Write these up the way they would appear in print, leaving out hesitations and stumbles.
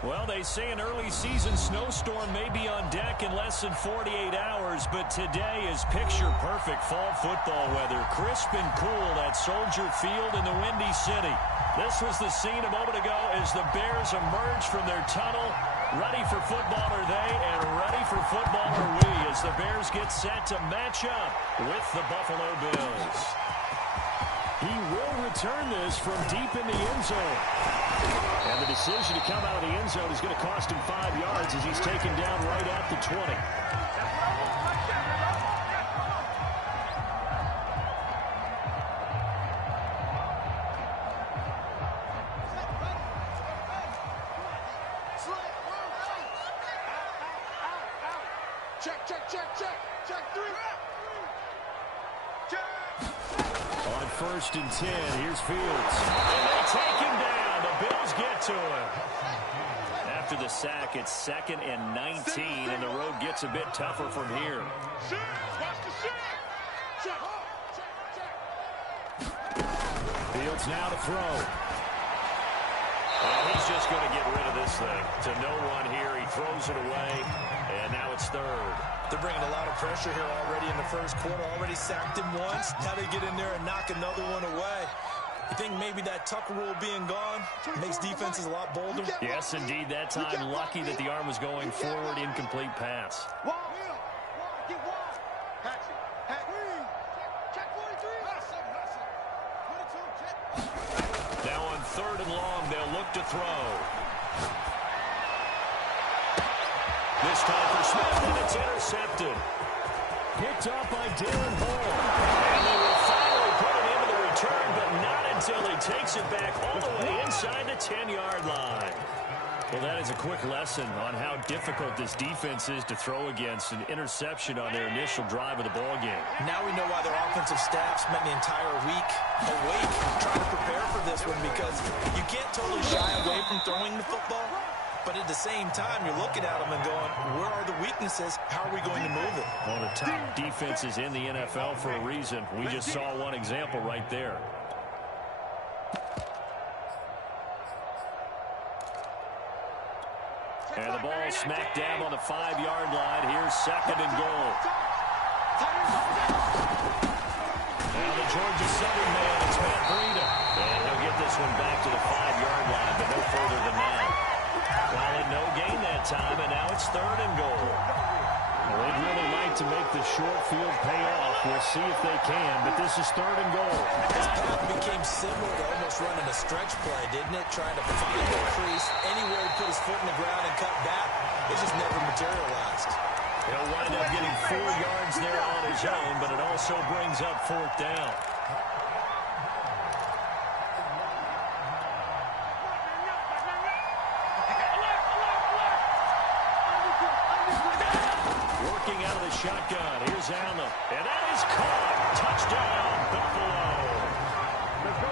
Well, they say an early season snowstorm may be on deck in less than 48 hours, but today is picture-perfect fall football weather. Crisp and cool at Soldier Field in the Windy City. This was the scene a moment ago as the Bears emerge from their tunnel. Ready for football are they, and ready for football are we, as the Bears get set to match up with the Buffalo Bills. He will return this from deep in the end zone. And the decision to come out of the end zone is going to cost him 5 yards as he's taken down right at the 20. On 1st and 10, here's Fields. And they take him down. The Bills get to him. After the sack, it's 2nd and 19, and the road gets a bit tougher from here. Fields now to throw. And he's just going to get rid of this thing. To no one here, he throws it away, and now it's 3rd. They're bringing a lot of pressure here already in the first quarter. Already sacked him once. Now they get in there and knock another one away. You think maybe that Tucker rule being gone makes defenses a lot bolder? Yes, indeed. That time, lucky that the arm was going forward, incomplete pass. Now on 3rd and long, they'll look to throw. This time for Smith, and it's intercepted. Picked up by Darren Hall. And they will finally put it into the return, but not until he takes it back all the way inside the 10-yard line. Well, that is a quick lesson on how difficult this defense is to throw against. An interception on their initial drive of the ballgame. Now we know why their offensive staff spent the entire week awake trying to prepare for this one, because you can't totally shy away from throwing the football. But at the same time, you're looking at them and going, where are the weaknesses? How are we going to move it? One of the top defenses in the NFL for a reason. We just saw one example right there. And the ball smack dab on the 5-yard line. Here's 2nd and goal. Now the Georgia Southern man, it's Matt Breida. And he'll get this one back to the 5-yard line, but no further than that. Call it no gain that time, and now it's 3rd and goal. Well, they'd really like to make the short field pay off. We'll see if they can, but this is 3rd and goal. This pass became similar to almost running a stretch play, didn't it? Trying to find the crease, anywhere to put his foot in the ground and cut back. It just never materialized. He'll wind up getting 4 yards there on his own, but it also brings up 4th down. Working out of the shotgun, here's Allen, and that is caught. Touchdown, Buffalo.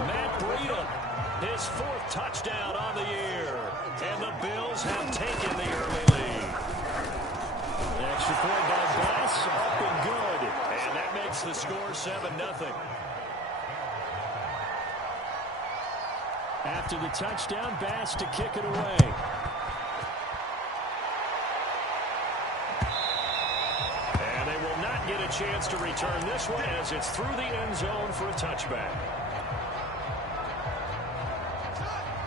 Matt Breida, his 4th touchdown on the year, and the Bills have taken the early lead. The extra point by Bass, up and good, and that makes the score 7-0. After the touchdown, Bass to kick it away. And they will not get a chance to return this one as it's through the end zone for a touchback.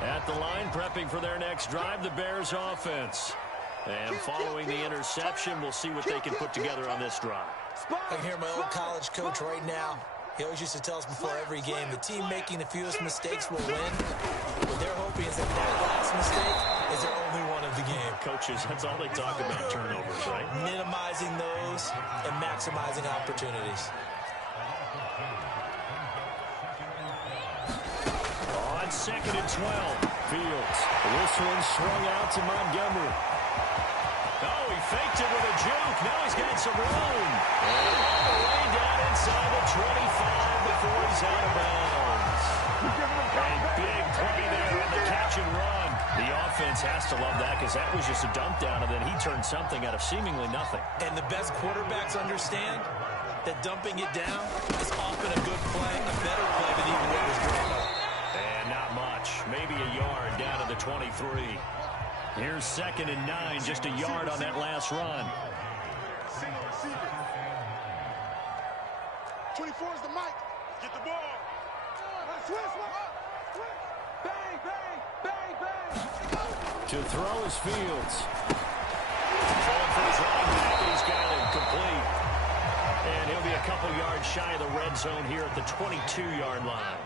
At the line, prepping for their next drive, the Bears offense. And following the interception, we'll see what they can put together on this drive. I can hear my old college coach right now. He always used to tell us before every game, the team making the fewest mistakes will win. What they're hoping is that last mistake is their only one of the game. Coaches, that's all they talk about, turnovers, right? Minimizing those and maximizing opportunities. On 2nd and 12, Fields. This one swung out to Montgomery. Oh, he faked it with a juke. Now he's got some room. And all the way down inside the 25 before he's out of bounds. And big play there on the catch and run. The offense has to love that, because that was just a dump down, and then he turned something out of seemingly nothing. And the best quarterbacks understand that dumping it down is often a good play, a better play than even what was drawn up. And not much. Maybe a yard down to the 23. Here's 2nd and 9, just a yard on that last run. 24 is the mic. Get the ball. Bang, bang, bang, bang. To throw is Fields. Falling for his running back, and he's got him complete. And he'll be a couple yards shy of the red zone here at the 22-yard line.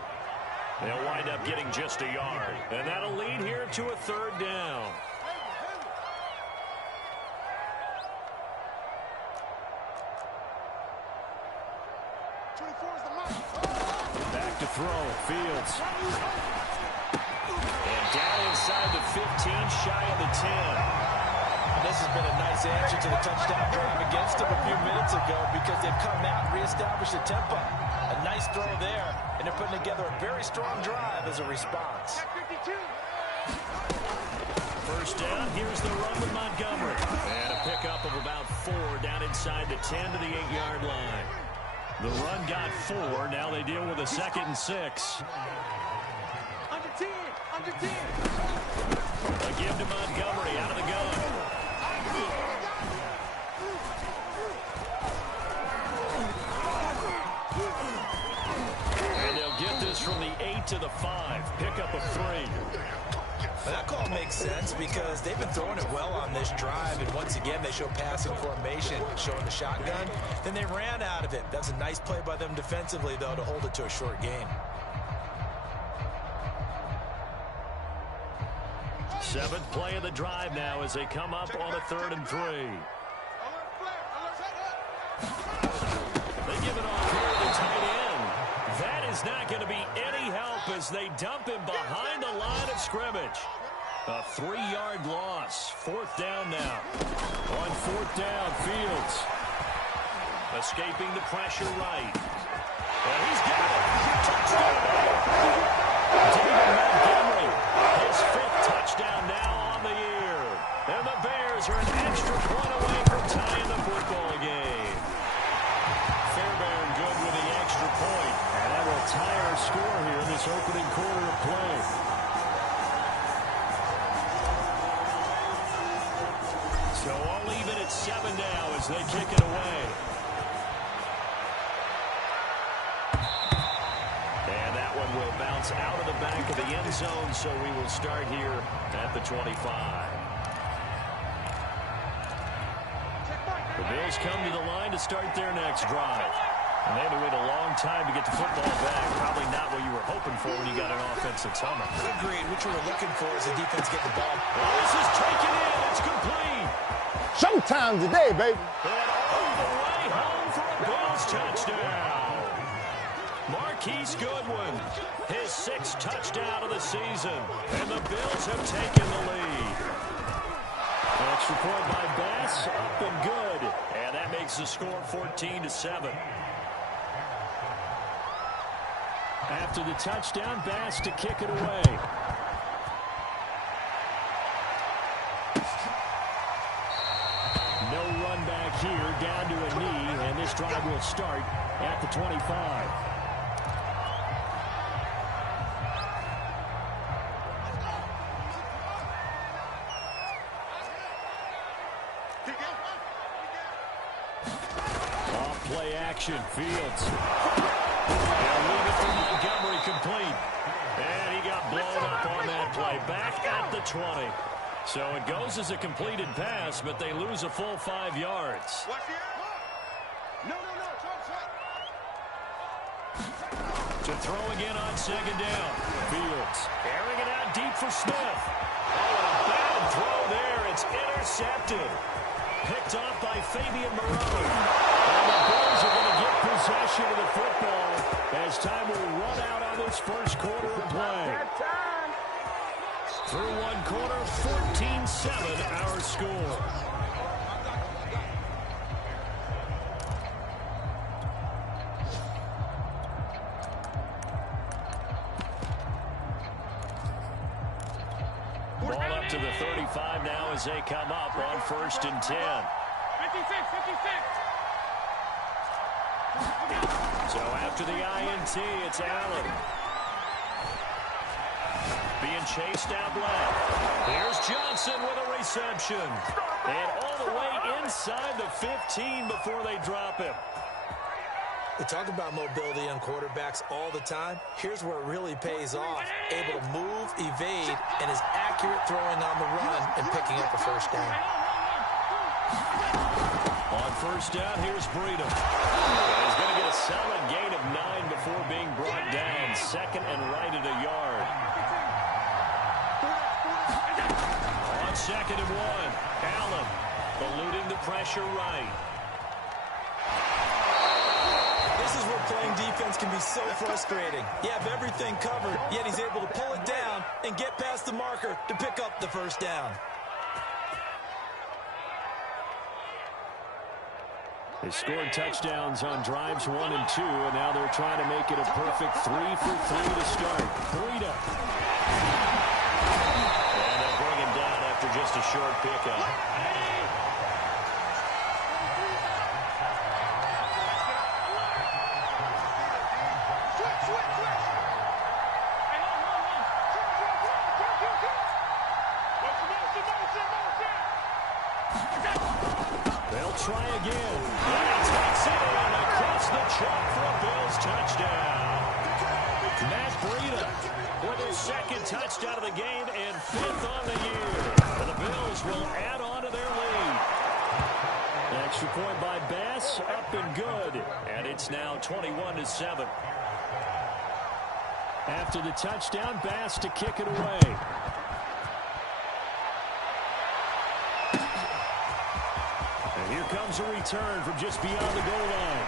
They'll wind up getting just a yard. And that'll lead here to a 3rd down. Back to throw, Fields. And down inside the 15, shy of the 10. This has been a nice answer to the touchdown drive against them a few minutes ago because they've come out and reestablished the tempo. A nice throw there, and they're putting together a very strong drive as a response. First down, here's the run with Montgomery. And a pickup of about 4 down inside the 10 to the 8-yard line. The run got 4. Now they deal with a 2nd and 6. Under 10, under 10. A give to Montgomery out of the gun. And they'll get this from the 8 to the 5. Pickup of 3. That call makes sense because they've been throwing it well on this drive, and once again they show passing formation, showing the shotgun. Then they ran out of it. That's a nice play by them defensively, though, to hold it to a short gain. 7th play of the drive now as they come up on a 3rd and 3. They give it off here to the tight end. That is not going to be any help as they dump him behind the line of scrimmage. A 3-yard loss. 4th down now. On 4th down, Fields. Escaping the pressure right. And he's got it. Touchdown. David Montgomery. His 5th touchdown now on the year. And the Bears are an extra point away from tying the football game. Fairbairn good with the extra point. And that will tie our score here in this opening quarter of play. So all even at 7 now as they kick it away. And that one will bounce out of the back of the end zone, so we will start here at the 25. The Bills come to the line to start their next drive. And they had to wait a long time to get the football back. Probably not what you were hoping for when you got an offense that's humming. Agreed. What you were looking for is the defense getting the ball. Well, this is taken in. It's complete. Showtime today, baby. And all the way home for a Bills touchdown. Marquise Goodwin, his 6th touchdown of the season. And the Bills have taken the lead. Extra point by Bass, up and good. And that makes the score 14-7. After the touchdown, Bass to kick it away. No run back here, down to a knee, and this drive will start at the 25. Off-play action, Fields. They'll leave it for Montgomery complete. And he got blown up on that play. Back at the 20. So it goes as a completed pass, but they lose a full 5 yards. To throw again on 2nd down. Fields airing it out deep for Smith. Oh, a bad throw there. It's intercepted. Picked off by Fabian Moreau. And the Bills are going to get possession of the football as time will run out on this first quarter of play. Through one quarter, 14-7 our score. Ball up to the 35 now as they come up on 1st and 10. 56. So after the INT, it's Allen. Being chased out left. Here's Johnson with a reception. And all the way inside the 15 before they drop him. We talk about mobility on quarterbacks all the time. Here's where it really pays off. Able to move, evade, and is accurate throwing on the run and picking up a first down. On first down, here's Breida. He's going to get a solid gain of 9 before being brought down. Second and right at a yard. On second and 1, Allen eluding the pressure right. This is where playing defense can be so frustrating. You have everything covered, yet he's able to pull it down and get past the marker to pick up the first down. They scored touchdowns on drives 1 and 2, and now they're trying to make it a perfect 3 for 3 to start. Breida. And they bring him down after just a short pickup. They'll try again. And he takes it in across the chalk for a Bills touchdown. Matt Breida with his second touchdown of the game and 5th on the year. And the Bills will add on to their lead. An extra point by Bass, up and good. And it's now 21-7. After the touchdown, Bass to kick it away. Here comes a return from just beyond the goal line.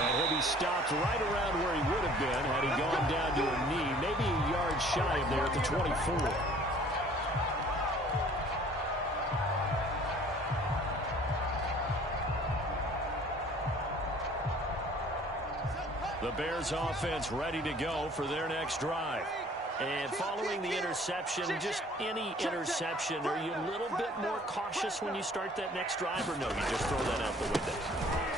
And he'll be stopped right around where he would have been had he gone down to a knee, maybe a yard shy of there at the 24. The Bears offense ready to go for their next drive. And following the interception, just any interception, are you a little bit more cautious when you start that next drive, or no, you just throw that out the window?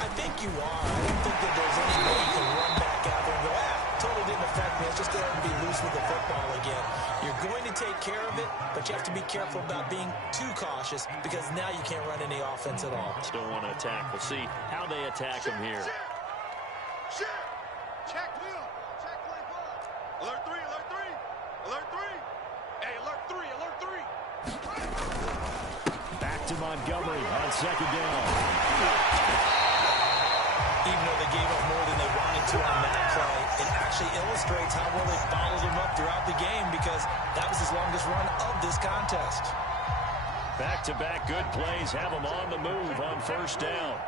I think you are. I don't think that there's any way you can run back out there and go, totally didn't affect me. It's just there to be loose with the football again. You're going to take care of it, but you have to be careful about being too cautious because now you can't run any offense at all. Still want to attack. We'll see how they attack him here. Check Will. Check play ball. Alert 3, alert 3. Alert 3. Hey, alert 3, alert 3. Back to Montgomery on second down. Even though they gave up more than they wanted to on that play, it actually illustrates how well they followed him up throughout the game because that was his longest run of this contest. Back-to-back good plays have them on the move on first down.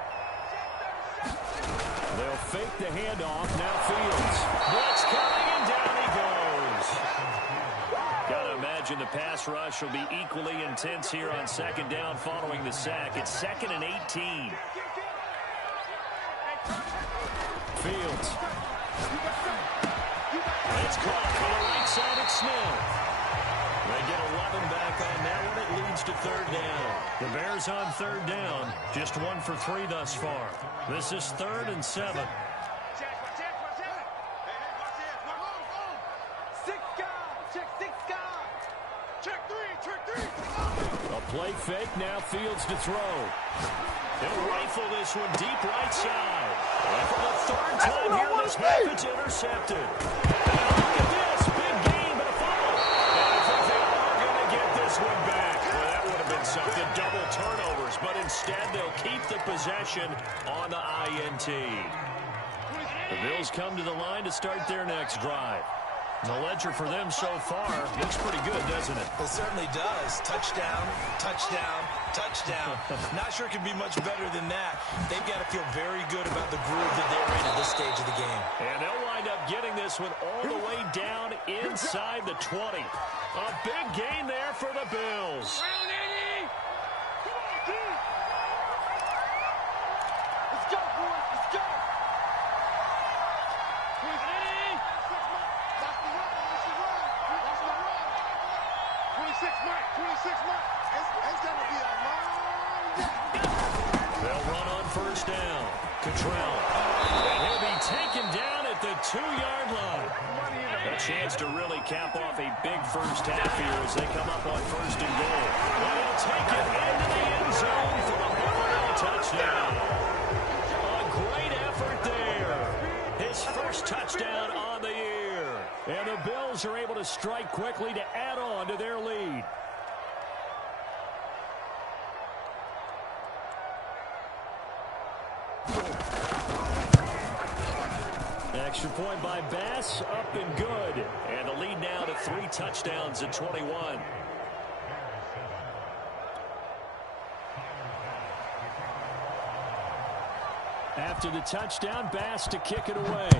They'll fake the handoff. Now Fields. Blitz coming, and down he goes. Got to imagine the pass rush will be equally intense here on second down following the sack. It's 2nd and 18. Fields. It's caught on the right side at Smith. They get 11 back on that one. It leads to third down. The Bears on third down. Just 1 for 3 thus far. This is 3rd and 7. A play fake. Now Fields to throw. He'll rifle this one deep right side. And for the 3rd time here this half, it's intercepted. And look at this. Big gain, but a fumble. And I think they are going to get this one back. Well, that would have been something. Double turnovers, but instead they'll keep the possession on the INT. The Bills come to the line to start their next drive. The ledger for them so far looks pretty good, doesn't it? It certainly does. Touchdown, touchdown, touchdown. Not sure it could be much better than that. They've got to feel very good about the groove that they're in at this stage of the game. And they'll wind up getting this one all the way down inside the 20. A big gain there for the Bills. Let's go, boys. Let's go. 26 Mike. It's going to be a long day. They'll run on first down. Cottrell. And he'll be taken down at at the 2-yard line. A chance to really cap off a big first half here as they come up on 1st and goal. And they'll take it into the end zone for a Buffalo touchdown. A great effort there. His first touchdown on the year. And the Bills are able to strike quickly to add on to their lead. Extra point by Bass, up and good. And the lead now to 3 touchdowns at 21. After the touchdown, Bass to kick it away.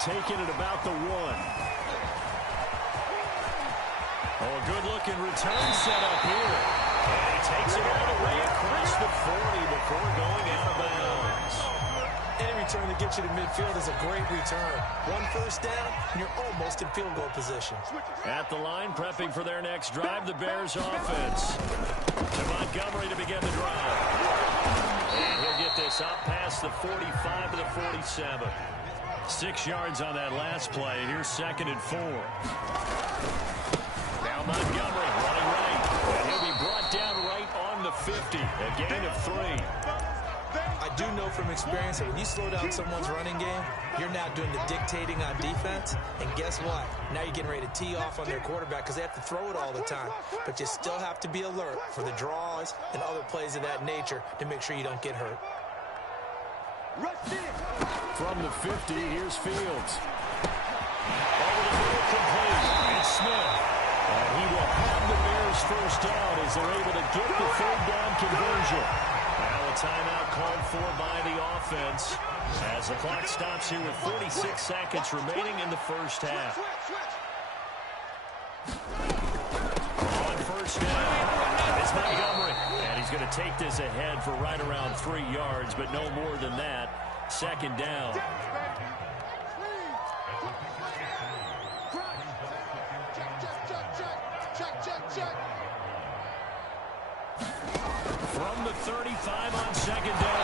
Taking it about the 1. Oh, a good-looking return set up here. And he takes it all the way across the 40 before going out of bounds. Any return that gets you to midfield is a great return. 1 first down, and you're almost in field goal position. At the line, prepping for their next drive, the Bears offense. To Montgomery to begin the drive. And he'll get this up past the 45 to the 47. 6 yards on that last play. Here's 2nd and 4. Now Montgomery running right. And he'll be brought down right on the 50. A gain of 3. I do know from experience that when you slow down someone's running game, you're now doing the dictating on defense. And guess what? Now you're getting ready to tee off on their quarterback because they have to throw it all the time. But you still have to be alert for the draws and other plays of that nature to make sure you don't get hurt. From the 50, here's Fields. Over the middle, complete. And Smith. And he will have the Bears first down as they're able to get the 3rd down conversion. Now a timeout called for by the offense as the clock stops here with 46 seconds remaining in the first half. On 1st down, it's Montgomery. And he's going to take this ahead for right around 3 yards, but no more than that. 2nd down. From the 35 on 2nd down.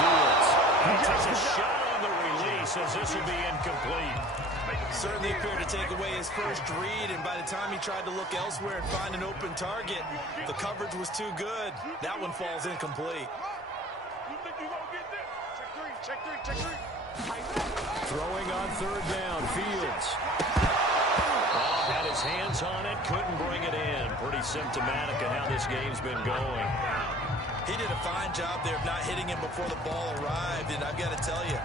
Fields. He takes a shot on the release as this will be incomplete. Certainly appeared to take away his first read, and by the time he tried to look elsewhere and find an open target, the coverage was too good. That one falls incomplete. You think you're going to get this? Check 3, check 3. Throwing on 3rd down, Fields. Had his hands on it, couldn't bring it in. Pretty symptomatic of how this game's been going. He did a fine job there of not hitting him before the ball arrived, and I've got to tell you,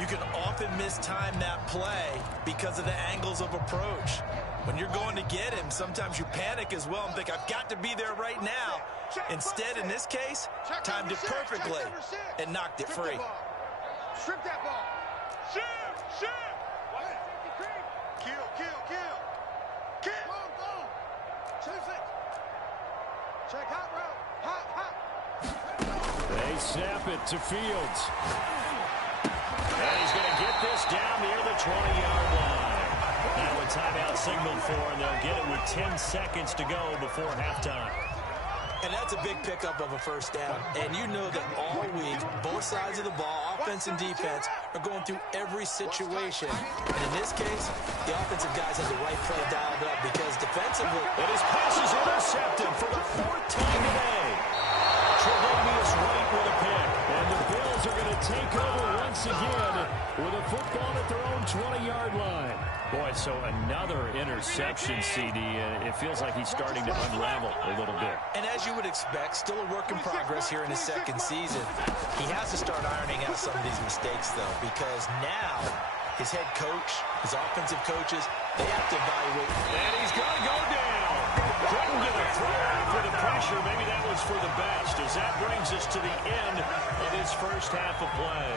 you can often mistime that play because of the angles of approach. When you're going to get him, sometimes you panic as well and think, I've got to be there right now. Instead, in this case, timed it perfectly and knocked it free. Strip that ball. Shoot! Kill. Check hot route. Hot. They snap it to Fields. And he's going to get this down near the 20-yard line. Now a timeout signaled for, and they'll get it with 10 seconds to go before halftime. And that's a big pickup of a first down. And you know that all week, both sides of the ball, offense and defense, are going through every situation. And in this case, the offensive guys have the right play dialed up because defensively... And his pass is intercepted for the 4th time today. Tre'Davious White with a pick. And the Bills are going to take over once again with a football at their own 20-yard line. Boy, so another interception, CD. It feels like he's starting to unravel a little bit. And as you would expect, still a work in progress here in his 2nd season. He has to start ironing out some of these mistakes, though, because now his head coach, his offensive coaches, they have to evaluate. And he's going to go down. Couldn't get a throw after the pressure. Maybe that was for the best, as that brings us to the end of his first half of play.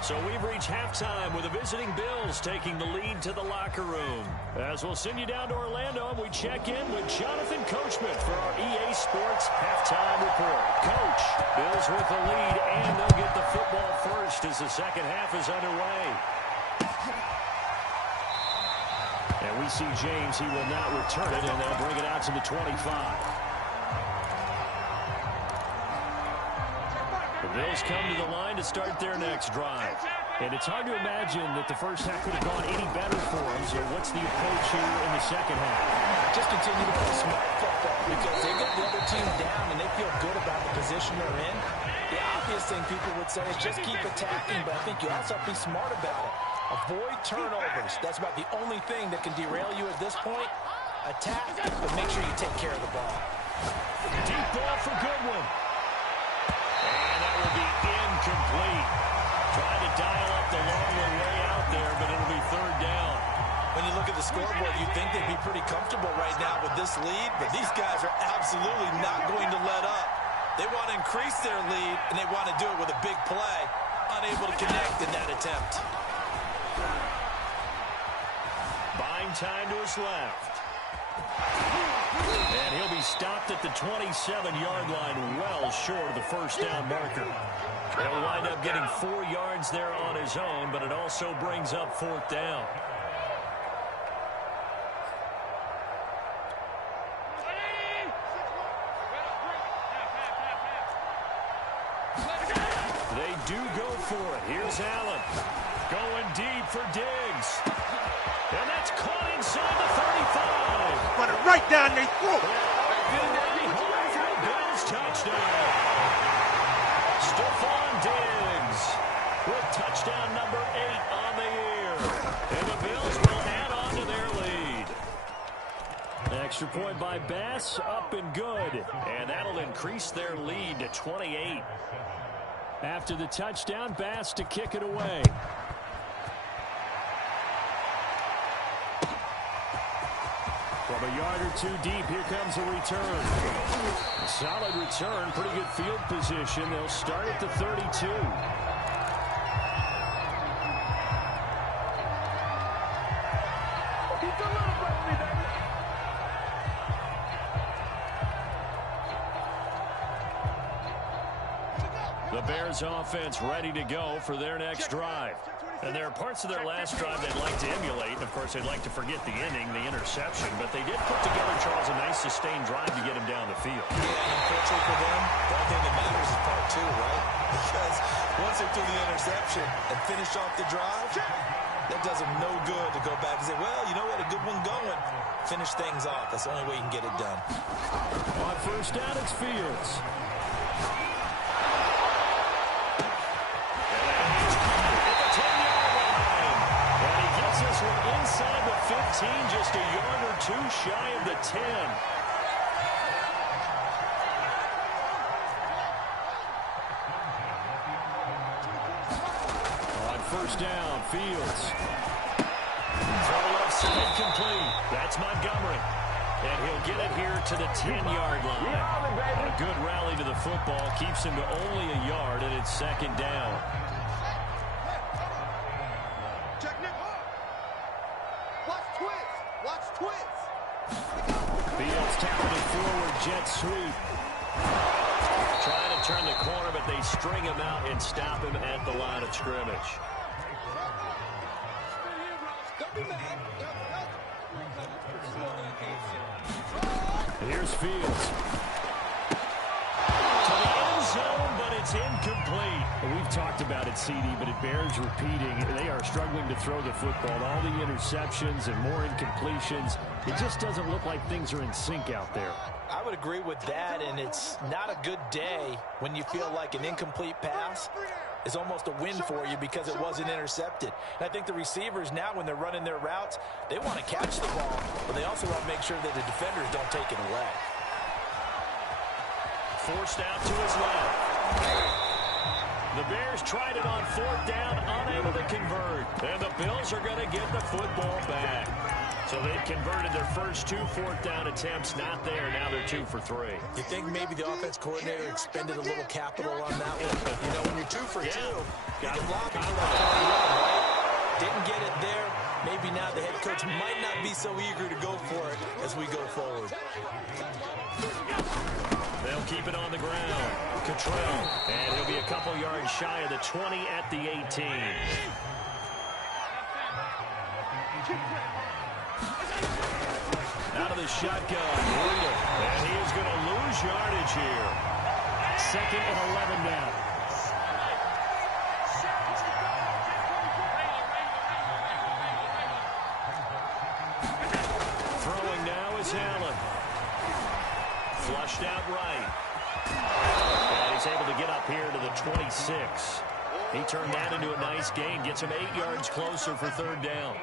So we've reached halftime with the visiting Bills taking the lead to the locker room. As we'll send you down to Orlando, we check in with Jonathan Coachman for our EA Sports Halftime Report. Coach, Bills with the lead, and they'll get the football first as the second half is underway. And we see James, he will not return it, and they'll bring it out to the 25. The The Bills come to the line to start their next drive. And it's hard to imagine that the first half could have gone any better for them. So what's the approach here in the second half? Just continue to play smart football because they get the other team down and they feel good about the position they're in. The obvious thing people would say is just keep attacking, but I think you also have to be smart about it. Avoid turnovers. That's about the only thing that can derail you at this point. Attack, but make sure you take care of the ball. Deep ball for Goodwin. And that will be incomplete. Trying to dial up the long one way out there, but it'll be third down. When you look at the scoreboard, you'd think they'd be pretty comfortable right now with this lead, but these guys are absolutely not going to let up. They want to increase their lead, and they want to do it with a big play. Unable to connect in that attempt. Buying time to his left. And he'll be stopped at the 27-yard line, well short of the first down marker. He'll wind up getting 4 yards there on his own, but it also brings up fourth down. They do go for it. Here's Allen. Going deep for Diggs. And that's caught inside the 35. Put it right down their throat. Bills touchdown. Stephon Diggs with touchdown number 8 on the year. And the Bills will add on to their lead. Extra point by Bass, up and good. And that'll increase their lead to 28. After the touchdown, Bass to kick it away. From a yard or two deep, here comes a return. A solid return, pretty good field position. They'll start at the 32. The Bears offense ready to go for their next drive. And there are parts of their last drive they'd like to emulate. And, of course, they'd like to forget the inning, the interception. But they did put together, Charles, a nice sustained drive to get him down the field. Yeah, and unfortunately for them, the only thing that matters is part 2, right? Because once they threw the interception and finished off the drive, that does them no good to go back and say, well, you know what, a good one going. Finish things off. That's the only way you can get it done. On first down, it's Fields. Inside the 15, just a yard or two shy of the 10. On first down, Fields. Throw left side complete. That's Montgomery. And he'll get it here to the 10-yard line. A good rally to the football keeps him to only a yard, and it's second down. Fields tapping it forward, jet sweep. Trying to turn the corner, but they string him out and stop him at the line of scrimmage. Here's Fields. To the end zone, but it's incomplete. We've talked about it, CD, but it bears repeating. They are struggling to throw the football. All the interceptions and more incompletions. It just doesn't look like things are in sync out there. I would agree with that, and it's not a good day when you feel like an incomplete pass is almost a win for you because it wasn't intercepted. And I think the receivers now, when they're running their routes, they want to catch the ball, but they also want to make sure that the defenders don't take it away. Forced out to his left. The Bears tried it on fourth down, unable to convert. And the Bills are going to get the football back. So they've converted their first 2 fourth-down attempts. Not there. Now they're 2 for 3. You think maybe the offense coordinator expended a little capital on that one? You know, when you're 2 for 2, you can lobby for that run, right? Didn't get it there. Maybe now the head coach might not be so eager to go for it as we go forward. They'll keep it on the ground. Cottrell. And he'll be a couple yards shy of the 20 at the 18. Out of the shotgun, Rita. And he is going to lose yardage here. Second and 11 now. Here's Allen. Flushed out right. And he's able to get up here to the 26. He turned that into a nice gain. Gets him 8 yards closer for third down.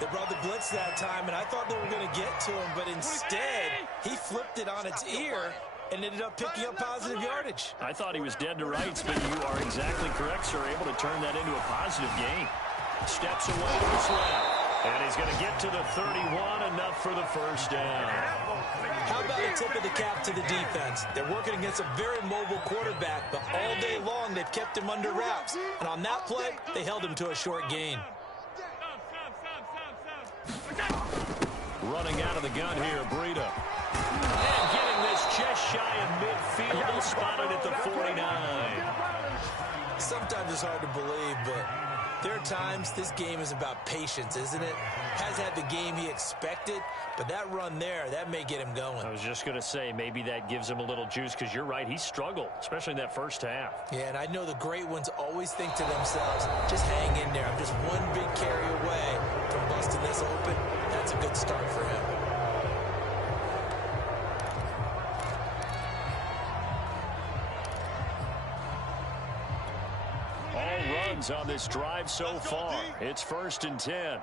They brought the blitz that time, and I thought they were going to get to him, but instead, he flipped it on its ear and ended up picking up positive yardage. I thought he was dead to rights, but you are exactly correct, sir. Able to turn that into a positive gain. Steps away to his left. And he's going to get to the 31, enough for the first down. How about a tip of the cap to the defense? They're working against a very mobile quarterback, but all day long they've kept him under wraps. And on that play, they held him to a short gain. Running out of the gun here, Breida. And getting this just shy of midfield. He'll spot it at the 49. Sometimes it's hard to believe, but there are times this game is about patience, isn't it? Has had the game he expected, but that run there, that may get him going. I was just going to say, maybe that gives him a little juice, because you're right, he struggled, especially in that first half. Yeah, and I know the great ones always think to themselves, just hang in there. I'm just one big carry away from busting this open. That's a good start for him. On this drive so far. It's 1st and 10.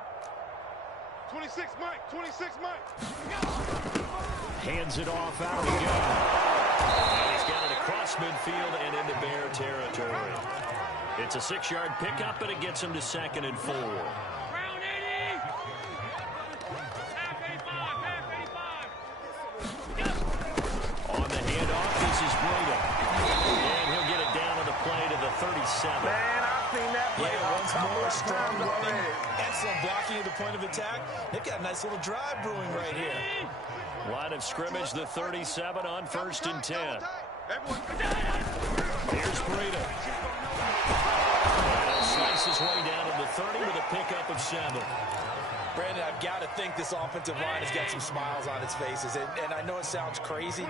26, Mike. 26, Mike. Hands it off out again. And he's got it across midfield and into Bear territory. It's a 6-yard pickup, but it gets him to 2nd and 4. On the handoff, this is Breida. And he'll get it down on the play to the 37. Yeah, once more, strong running, excellent blocking at the point of attack. They've got a nice little drive brewing right here. Line of scrimmage, the 37 on 1st and 10. Here's Breida. And he'll slice his way down to the 30 with a pickup of 7. Brandon, I've got to think this offensive line has got some smiles on its faces. And I know it sounds crazy,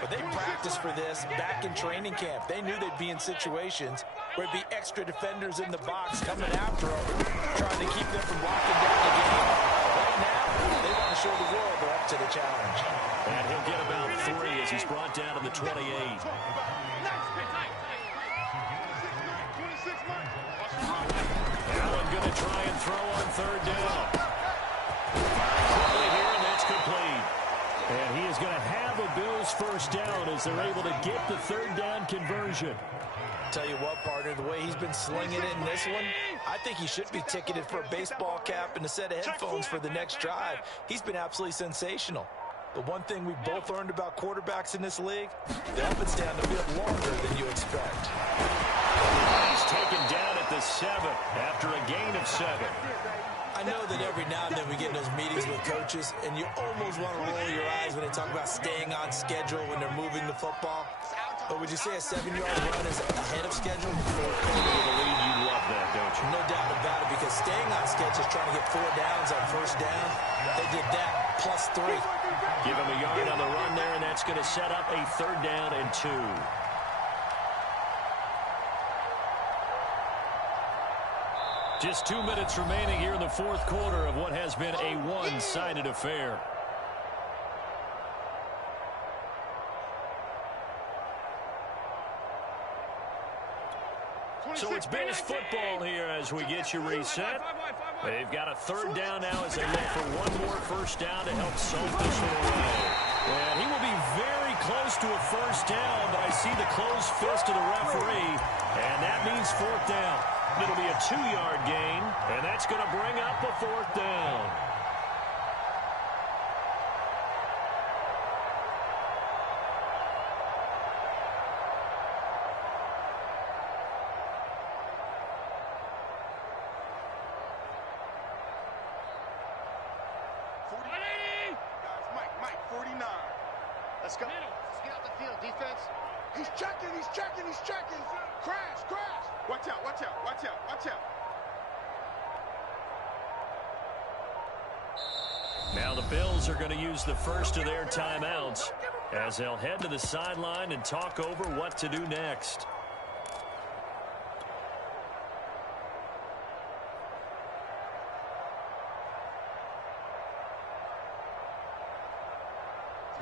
but they practiced for this back in training camp. They knew they'd be in situations where it'd be extra defenders in the box coming after them, trying to keep them from locking down the game. Right now, they want to show the world they're up to the challenge. And he'll get about 3 as he's brought down to the 28. Allen going to try and throw on 3rd down. Quickly here, and that's complete. And he is going to have a Bills first down as they're able to get the 3rd down conversion. Tell you what, partner, the way he's been slinging it in this one, I think he should be ticketed for a baseball cap and a set of headphones for the next drive. He's been absolutely sensational. But one thing we've both learned about quarterbacks in this league, the up and down the field longer than you expect. He's taken down at the 7 after a gain of 7. I know that every now and then we get in those meetings with coaches, and you almost want to roll your eyes when they talk about staying on schedule when they're moving the football. But would you say a 7-yard run is ahead of schedule? You love that, don't you? No doubt about it, because staying on schedule is trying to get 4 downs on 1st down. They did that plus 3. Give him a yard on the run there, and that's going to set up a 3rd down and 2. Just 2 minutes remaining here in the 4th quarter of what has been a one-sided affair. So it's Bills football here as we get you reset. They've got a 3rd down now as they look for one more 1st down to help soak this one away. And he will be very close to a 1st down, but I see the closed fist of the referee, and that means 4th down. It'll be a 2-yard gain, and that's going to bring up a 4th down. Mike, 49. Let's go. Let's get out the field, defense. He's checking. Crash. Watch out. Now the Bills are going to use the first of their timeouts as they'll head to the sideline and talk over what to do next.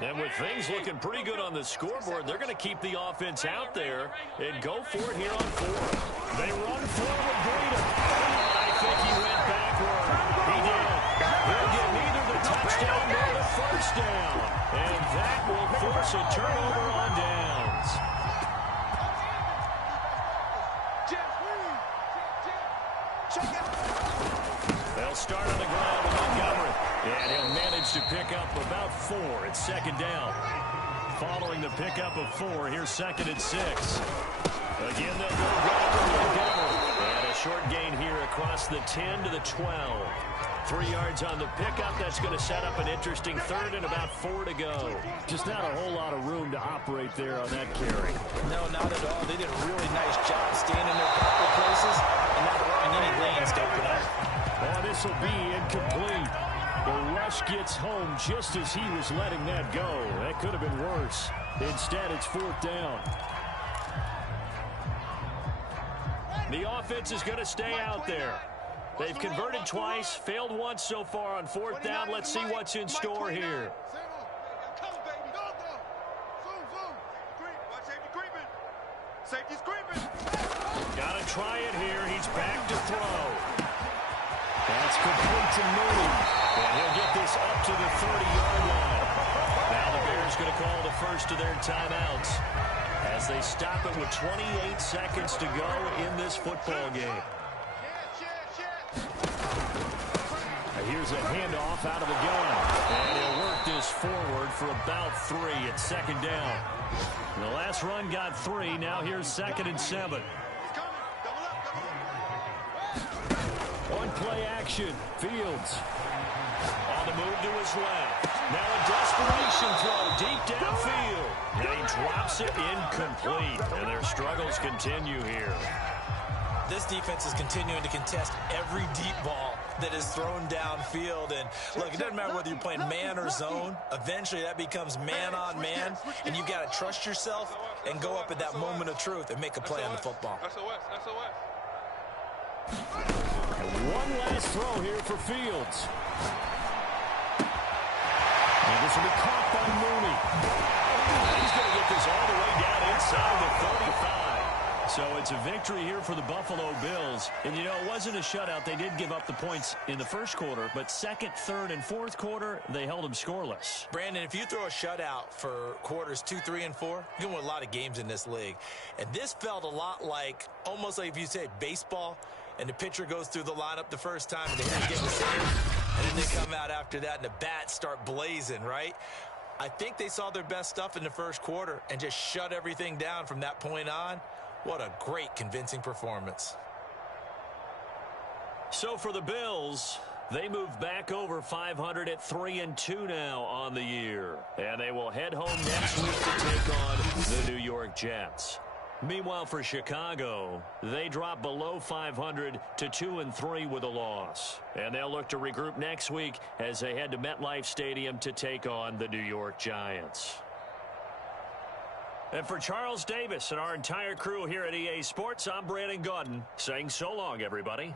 And with things looking pretty good on the scoreboard, they're going to keep the offense out there and go for it here on 4. They run forward, Breida. I think he went backward. He did. They'll get neither the touchdown nor the first down. And that will force a turnover on downs. They'll start on the ground with Montgomery. And he'll manage to pick up about 4 at second down. Following the pickup of 4, here's 2nd and 6. Again, they'll go Montgomery. And a short gain here across the 10 to the 12. 3 yards on the pickup. That's going to set up an interesting 3rd and about 4 to go. Just not a whole lot of room to operate there on that carry. No, not at all. They did a really nice job staying in their proper places and not allowing any lanes to open up. Oh, this will be incomplete. The rush gets home just as he was letting that go. That could have been worse. Instead, it's 4th down. The offense is going to stay out there. They've converted twice, failed once so far on 4th down. Let's see what's in store here. Got to try it here. He's back to throw. That's complete to Mooney. And he'll get this up to the 30-yard line. Now the Bears going to call the first of their timeouts as they stop it with 28 seconds to go in this football game. Here's a handoff out of the gun. And he'll work this forward for about 3 at second down. The last run got 3. Now here's 2nd and 7. On play action, Fields. On the move to his left. Now a desperation throw deep downfield. And he drops it incomplete. And their struggles continue here. This defense is continuing to contest every deep ball that is thrown downfield. And look, it doesn't matter whether you're playing man or zone. Eventually that becomes man on man. And you've got to trust yourself and go up at that moment of truth and make a play on the football. One last throw here for Fields. And this will be caught by Mooney. He's going to get this all the way down inside the 35. So it's a victory here for the Buffalo Bills. And, you know, it wasn't a shutout. They did give up the points in the first quarter. But second, third, and fourth quarter, they held them scoreless. Brandon, if you throw a shutout for quarters 2, 3, and 4, you're going to win a lot of games in this league. And this felt a lot like, almost like if you say baseball, and the pitcher goes through the lineup the first time, and they get the save, and then they come out after that, and the bats start blazing, right? I think they saw their best stuff in the first quarter and just shut everything down from that point on. What a great, convincing performance. So for the Bills, they move back over 500 at 3-2 now on the year. And they will head home next week to take on the New York Jets. Meanwhile, for Chicago, they drop below 500 to 2-3 with a loss. And they'll look to regroup next week as they head to MetLife Stadium to take on the New York Giants. And for Charles Davis and our entire crew here at EA Sports, I'm Brandon Gaudin saying so long, everybody.